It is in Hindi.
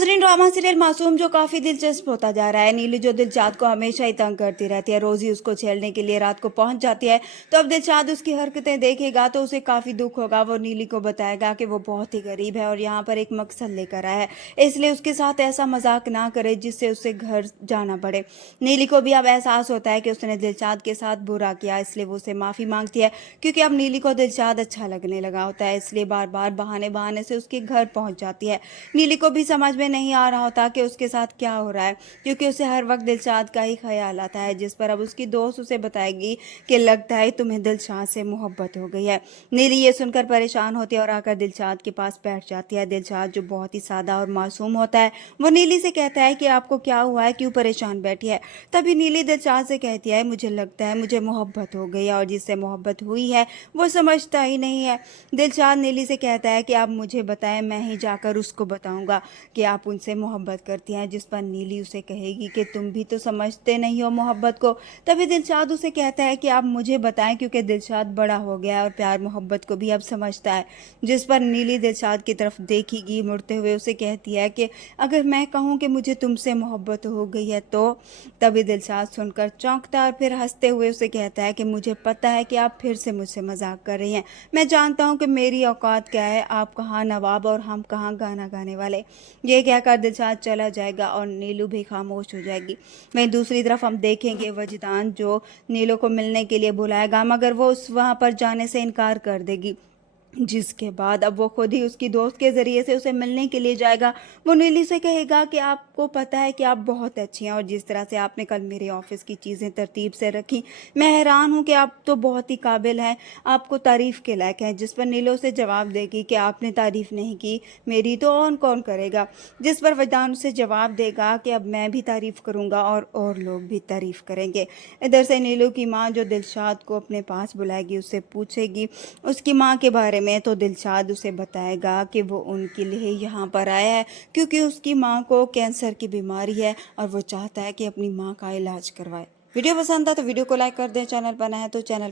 नाज़रीन, ड्रामा सीरियल मासूम जो काफ़ी दिलचस्प होता जा रहा है। नीलू जो दिलशाद को हमेशा ही तंग करती रहती है, रोज़ ही उसको छेड़ने के लिए रात को पहुंच जाती है। तो अब दिलशाद उसकी हरकतें देखेगा तो उसे काफ़ी दुख होगा। वो नीली को बताएगा कि वो बहुत ही गरीब है और यहाँ पर एक मकसद लेकर आया है, इसलिए उसके साथ ऐसा मजाक ना करे जिससे उसे घर जाना पड़े। नीली को भी अब एहसास होता है कि उसने दिलशाद के साथ बुरा किया, इसलिए वो उसे माफ़ी मांगती है। क्योंकि अब नीली को दिलशाद अच्छा लगने लगा होता है, इसलिए बार बार बहाने बहाने से उसके घर पहुंच जाती है। नीली को भी समझ में नहीं आ रहा होता कि उसके साथ क्या हो रहा है, क्योंकि उसे हर वक्त दिलशाद का ही ख्याल आता है। जिस पर अब उसकी दोस्त उसे बताएगी कि लगता है तुम्हें दिलशाद से मोहब्बत हो गई है। नीली ये सुनकर परेशान होती है और आकर दिलशाद के पास बैठ जाती है। दिलशाद जो बहुत ही सादा और मासूम होता है, वो नीली से कहता है कि आपको क्या हुआ है, क्यों परेशान बैठी है। तभी नीली दिलशाद से कहती है मुझे लगता है मुझे मोहब्बत हो गई है, और जिससे मोहब्बत हुई है वो समझता ही नहीं है। दिलशाद नीली से कहता है कि आप मुझे बताएं, मैं ही जाकर उसको बताऊंगा कि आप उनसे मोहब्बत करती हैं। जिस पर नीली उसे कहेगी कि तुम भी तो समझते नहीं हो मोहब्बत को। तभी दिलशाद उसे कहता है कि आप मुझे बताएं, क्योंकि दिलशाद बड़ा हो गया है और प्यार मोहब्बत को भी अब समझता है। जिस पर नीली दिलशाद की तरफ देखेगी मुड़ते हुए, उसे कहती है कि अगर मैं कहूँ कि मुझे तुमसे मोहब्बत हो गई है तो। तभी दिलशाद सुनकर चौंकता और फिर हंसते हुए उसे कहता है कि मुझे पता है कि आप फिर से मुझसे मजाक कर रही हैं। मैं जानता हूँ कि मेरी औकात क्या है, आप कहाँ नवाब और हम कहाँ गाना गाने वाले। ये कहकर दिलशाद चला जाएगा और नीलू भी खामोश हो जाएगी। वहीं दूसरी तरफ हम देखेंगे वजदान जो नीलू को मिलने के लिए बुलाएगा, मगर वो उस वहां पर जाने से इनकार कर देगी। जिसके बाद अब वो खुद ही उसकी दोस्त के ज़रिए से उसे मिलने के लिए जाएगा। वो नीली से कहेगा कि आपको पता है कि आप बहुत अच्छी हैं, और जिस तरह से आपने कल मेरे ऑफिस की चीज़ें तरतीब से रखी, मैं हैरान हूँ कि आप तो बहुत ही काबिल हैं, आपको तारीफ़ के लायक हैं। जिस पर नीलो उसे जवाब देगी कि आपने तारीफ़ नहीं की मेरी तो और कौन करेगा। जिस पर वजदान उसे जवाब देगा कि अब मैं भी तारीफ़ करूँगा और लोग भी तारीफ़ करेंगे। इधर से नीलू की माँ जो दिलशाद को अपने पास बुलाएगी, उससे पूछेगी उसकी माँ के बारे में। तो दिलशाद उसे बताएगा कि वो उनके लिए यहाँ पर आया है, क्योंकि उसकी माँ को कैंसर की बीमारी है और वो चाहता है कि अपनी माँ का इलाज करवाए। वीडियो पसंद था तो वीडियो को लाइक कर दें, चैनल पर नया है तो चैनल